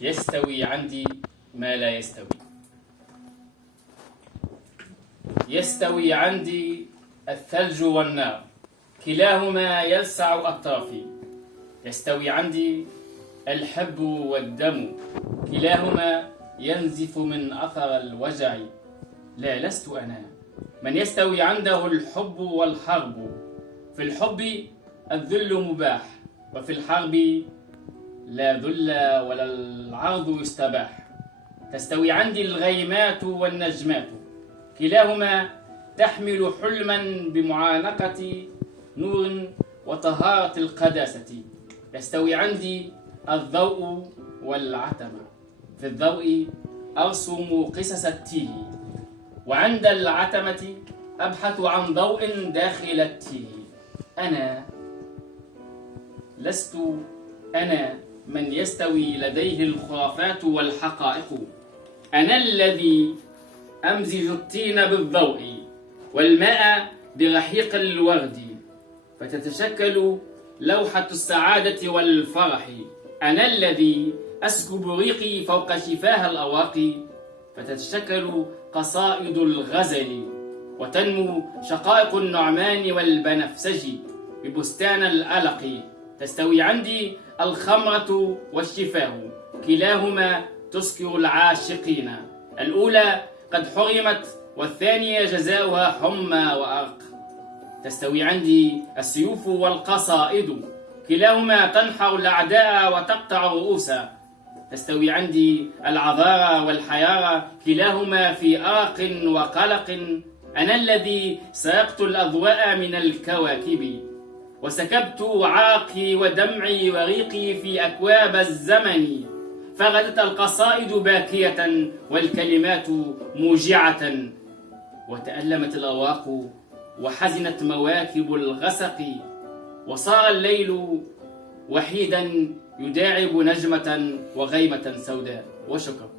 يستوي عندي ما لا يستوي. يستوي عندي الثلج والنار، كلاهما يلسع أطرافي. يستوي عندي الحب والدم، كلاهما ينزف من أثر الوجع. لا، لست أنا من يستوي عنده الحب والحرب. في الحب الذل مباح، وفي الحرب لا ذل ولا العرض يستباح. تستوي عندي الغيمات والنجمات، كلاهما تحمل حلما بمعانقة نور وطهارة القداسة. يستوي عندي الضوء والعتمة، في الضوء أرسم قصص التيه، وعند العتمة أبحث عن ضوء داخل التيه. أنا لست أنا من يستوي لديه الخرافات والحقائق. أنا الذي أمزج الطين بالضوء والماء برحيق الورد، فتتشكل لوحة السعادة والفرح. أنا الذي أسكب ريقي فوق شفاه الأواقي، فتتشكل قصائد الغزل، وتنمو شقائق النعمان والبنفسج ببستان الألق. تستوي عندي الخمرة والشفاه، كلاهما تسكر العاشقين. الأولى قد حرمت، والثانية جزاؤها حمى وأرق. تستوي عندي السيوف والقصائد، كلاهما تنحر الأعداء وتقطع الرؤوس. تستوي عندي العذارى والحيارى، كلاهما في أرق وقلق. أنا الذي سرقت الأضواء من الكواكب، وسكبت عرقي ودمعي وريقي في أكواب الزمن. فغدت القصائد باكية والكلمات موجعة، وتألمت الأواق وحزنت مواكب الغسق. وصار الليل وحيدا يداعب نجمة وغيمة سوداء. وشكرا.